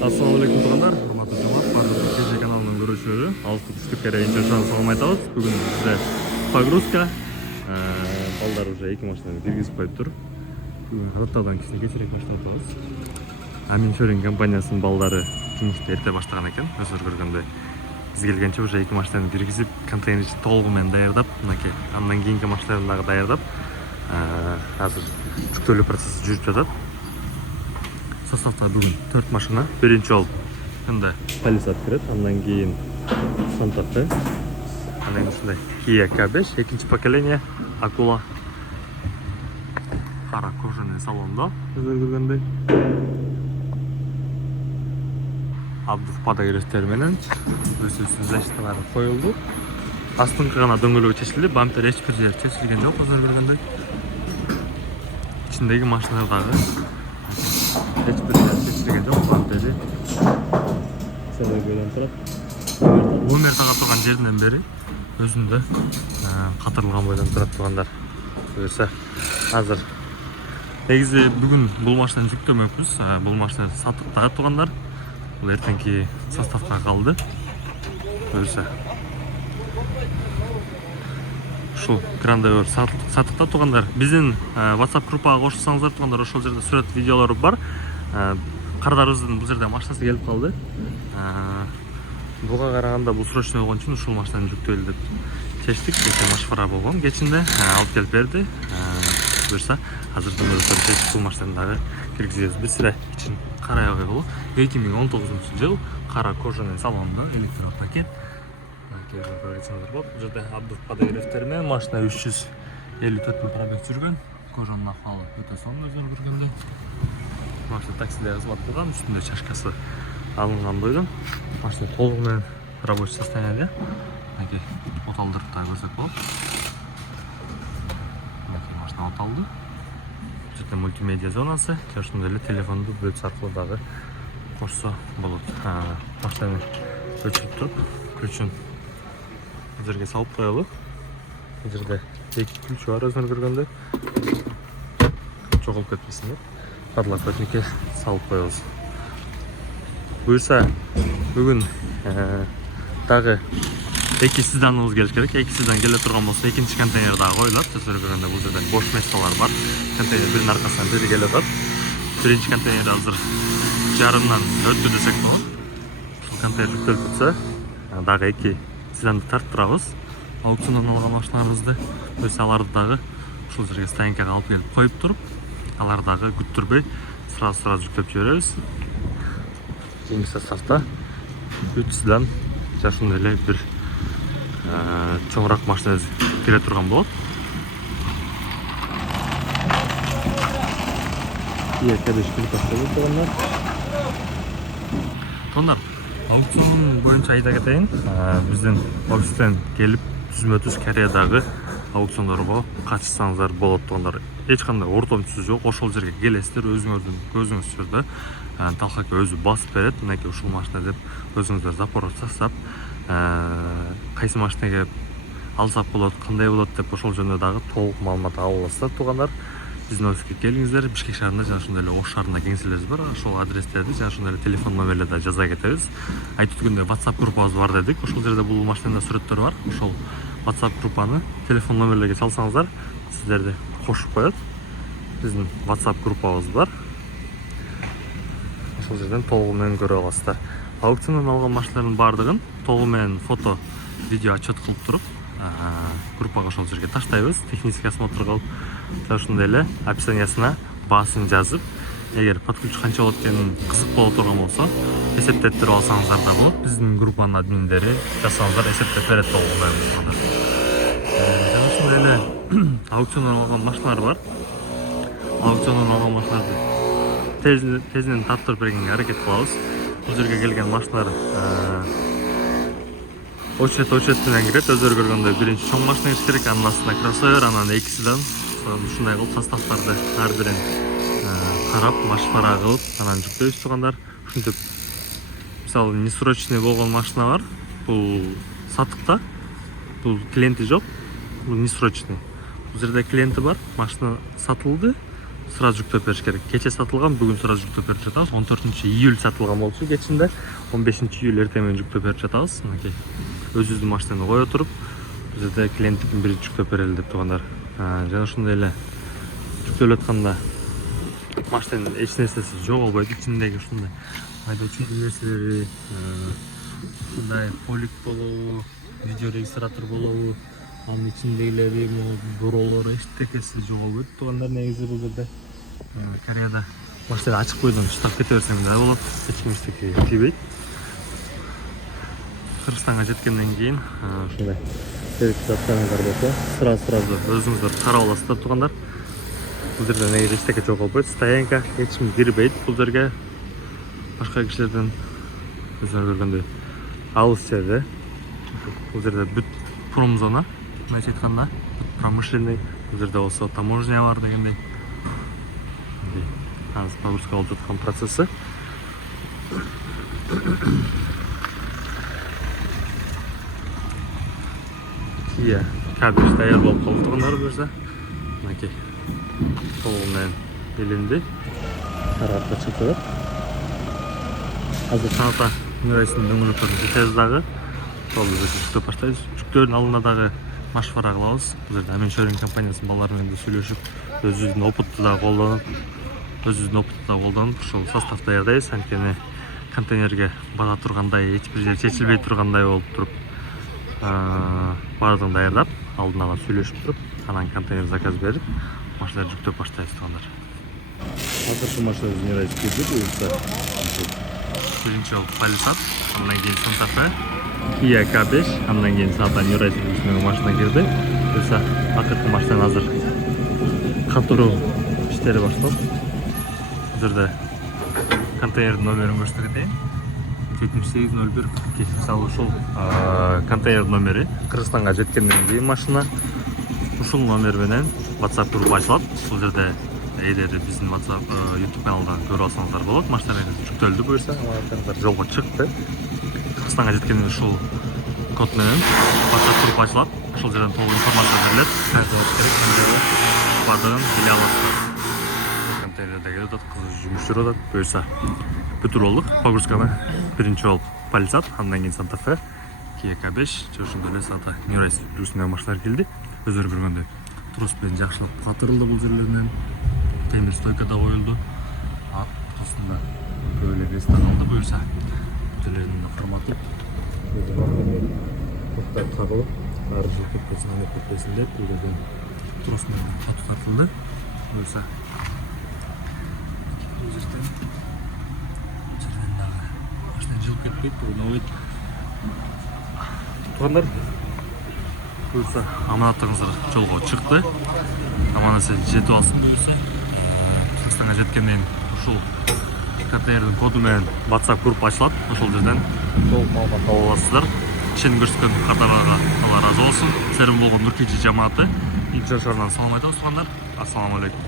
Assalamu alaikum туугандар, урматтуу жамаат, баардык кеше каналынын көрүүчүлөрү, алыстык түштүк керегинче салам айтабыз. Бүгүн бизде погрузка, балдар уже эки машинаны киргизип коюптур. Бүгүн адаттагыдан кичине кечирээк машина алабыз. Аминшоринг компаниясынын балдары жумушту эрте баштаган экен. Өзүлөр көргөндөй биз келгенче уже эки машинаны киргизип, контейнерди толугу менен даярдап, мынакей андан кийинки машиналарды дагы даярдап, азыр жүктөлүү процесси жүрүп жатат. Составта бүгін 4 машина. Биринчи жол мындай Palisade кирет, андан кийин Santa Fe, андан ушундай Kia K5, экинчи поколение Акула. Кара кожаный салондо, өзүлөр көргөндөй. Абдув подогревтер менен өз-өзүнүн защиталары коюлду. Астыңкы гана дөңгөлөгү чечилди, бампер эч бир жери чечилген жок, өзүлөр көргөндөй. Ичиндеги машиналар дагы эч бир жери чечилген жок, бампери себебинен турат. Өмөр тага турган жеринен бери өзүндө катырылган бойдон турат туугандар. Буюрса азыр негизи бүгүн бул машинаны жүктөмөкпүз. Бул машина сатыкта туугандар. Бул эртеңки составка калды. Буюрса ушул крандайвер сатыкта туугандар. Биздин WhatsApp группага кошулсаңыздар туугандар, ошол жерде сүрөт видеолору бар. Кардарыбыздын бул жерде машинасы келип калды. Буга караганда бул срочный болгон үчүн ушул машинаны жүктөйлү деп чечтик. Кечээ машвара болгон, кечинде алып келип берди. Буюрса азыр дөңгөлөктөрдү чечип бул машинаны дагы киргизебиз. Бир сире ичин карай койгулу. 2019-жыл кара кожаный салондо электропакет. Бул жерде Абдув подогревтер менен машина 354 миң пробег жүргөн. Кожанын акыбалы өтө сонун, өзүлөр көргөндөй. Машина таксиде кызмат кылган, үстүндө чашкасы алынган бойдон. Машина толугу менен рабочий состояние. Мынакей оталдырып да көрсөк болот. Мынакей машина оталды. Бул жерде мультимедиа зонасы, ошондой эле телефонду бөлүс аркылуу дагы кошсо болот. Машинаны өчүрүп туруп, ключун бул жерге салып коелу. Бул жерде эки ключ бар, өзүңөр көргөндөй. Жоголуп кетпесин деп подлокотникке салып коебуз. Буюрса бүгүн дагы эки седаныбыз келиш керек. Эки седан келе турган болсо, экинчи контейнер дагы коюлат. Өзүңөр көргөндөй бул жерде бош месталар бар. Контейнер биринин аркасынан бири келе атат. Биринчи контейнер азыр жарымдан өттү десек болот. Ушул контейнер жүктөлүп турса, дагы эки седанды тарттырабыз. Аукциондон алган машиналарыбызды, өз аларды дагы ушул жерге стоянкага алып келип коюп туруп, алар дагы күттүрбөй сразу жүктөп жиберебиз. Кийинки составта 3 седан жашында эле бир чоңураак машина кире турган болот. Kia K5 келип башталды туугандар. Аукцион боюнча айта кетейин, биздин офистен келип түзмө-түз Кореядагы аукциондорго катышсаңыздар болот туугандар. Эч кандай ортомчусу жок, ошол жерге келесиздер, өзүңөрдүн көзүңүз жерде талкакка өзү басып берет. Мынакей ушул машина деп өзүңүздөр запрос жасап, кайсы машинеге алсак болот, кандай болот деп ошол жөнүндө дагы толук маалымат ала аласыздар туугандар. Биздин офиске келиңиздер. Бишкек шаарында жана ошондой эле Ош шаарында кеңселерибиз бар. Ошол адрестерди жана ошондой эле телефон номерлерди жаза кетебиз. Айтып өткөндөй WhatsApp группабыз бар дедик. Ошол жерде бул машинанын сүрөттөрү бар. Ошол WhatsApp группаны телефон номерлерге салсаңыздар, сиздерди кошуп коет. Биздин WhatsApp группабыз бар. Ошол жерден толугу менен көрө аласыздар. Аукциондон алган машиналардын баардыгын толугу менен фото, видео отчет кылып туруп, группага ошол жерге таштайбыз, технический осмотр кылып, ошондой эле описаниясына баасын жазып, эгер подключ канча болот экенин кызык боло турган болсо, эсептетип алсаңыздар да болот. Биздин группанын админдери жасаңыздар, эсептеп берет толугу менен. Жана ошондой эле аукциондон алган машиналар бар. Аукциондон алган машиналарды тезинен таптырып бергенге аракет кылабыз. Бул жерге келген машиналар очередь менен кирет. Өзүлөр көргөндөй биринчи чоң машина кириш керек, андан астына кроссовер, анан эки седан. Ушундай кылып составтарды ар бирин карап, машфара кылып, анан жүктөйбүз туугандар. Ушинтип мисалы несрочный болгон машина бар. Бул сатыкта. Бул клиенти жок. Бул несрочный. Бул жерде клиенти бар. Машина сатылды. сразу жүктөп бериш керек. Кече сатылган, бүгүн сразу жүктөп берип жатабыз. 14 июль сатылган болчу кечинде. 15 июль эртең менен жүктөп берип жатабыз. Мынакей. Өзүбүздүн машинаны кое туруп, бизде клиенттикин биринчи жүктөп берели деп тургандар. Жана ошондой эле жүктөлүп атканда машинанын эч нерсеси жоголбойт. Ичиндеги ушундай айдоочу нерселери, ушундай полик болобу, видео регистратор болобу, анын ичиндегилери, буролору эчтекеси жоголбойт. Тугандар негизи бул жерде Кореяда машина ачык бойдон штаб кете берсең да болот. Эч ким эчтеке тийбейт. Кыргызстанга жеткенден кийин ушундай заттарыңыздар болсо сразу өзүңүздөр карап аласыздар тугандар. Бул жерде негизи эчтеке жоголбойт. Стоянка эч ким кирбейт бул жерге. Башка кишилерден өзүңөр көргөндөй алыс жерде. Бул жерде бүт промзона, мындайча айтканда, промышленный. Бул жерде болсо таможня бар дегендей. Азыр погрузка болуп жаткан процесси. Kia K5 даяр болуп калды тугандар буюрса. Мынакей. Толугу менен илинди. Тарапка чыгып. Азыр Саната Нурайсынын дөңгөлөктөрүн жетебиз дагы. Сол жүктөп баштайбыз. Жүктөөрдүн алдында дагы машвара кылабыз. Бул жерде Амен Шорин компаниясынын балдары менен сүйлөшүп, өзүбүздүн опытты да колдонуп, ошол состав даярдайбыз. Анткени контейнерге бара тургандай, эч бир жери чечилбей тургандай болуп туруп, баардыгын даярдап, алдын ала сүйлөшүп туруп, анан контейнер заказ берип, машиналарды жүктөп баштайбыз тугандар. Азыркы машинабыз Нурайс кирди буюрса. Биринчи жолу Palisade, андан кийин Santa Fe, Kia K5, андан кийин Саната Нурайс үлгүсүнөн машина кирди. Буюрса акыркы машинаны азыр кантыруу иштери башталды. Бул жерде контейнердин номерин көрсөтө кетейин. 7801. Мисалы ушул контейнер номери Кыргызстанга жеткенден кийин машина ушул номер менен WhatsApp групп ачылат. Бул жерде эгер биздин WhatsApp YouTube каналдан көрүп алсаңыздар болот. Машиналарыңыз жүктөлдү буюрса, алар жолго чыкты. Кыргызстанга жеткенден ушул код менен WhatsApp групп ачылат. Ошол жерден толук информация берилет. Кайда керек, баардыгын биле аласыздар. Контейнерде келип атат, жумуш жүрүп атат. Буюрса бүтүрүп алдык. Погрузканы биринчи болуп Palisade, андан кийин Santa Fe, Kia K5, ошондой эле Саната Нурайс үлгүсүнөн машиналар келди. Өздөрү көргөндөй трос менен жакшылап катырылды бул жерлеринен. Темир стойка да коюлду. Ортосунда көп эле место калды буюрса. Бул жерлерин карматып, токтоп кагылып, ар жылып кетпесин, анеп кетпесин деп бул жерден трос менен катуу тартылды. Буюрса бул жерден дагы машина жылып кетпейт, ойнобойт. Тугандар, буюрса аманаттарыңыздар жолго чыкты. Аман-эсен жетип алсын буюрса. Кыргызстанга жеткенден ушул контейнердин коду менен WhatsApp групп ачылат. Ошол жерден толук маалымат ала аласыздар. Ишеним көрсөткөн кардарларга Алла ыраазы болсун. Серим болгон Нуркижи жамааты. Инженерден салам айтабыз тугандар. Ассаламу алейкум.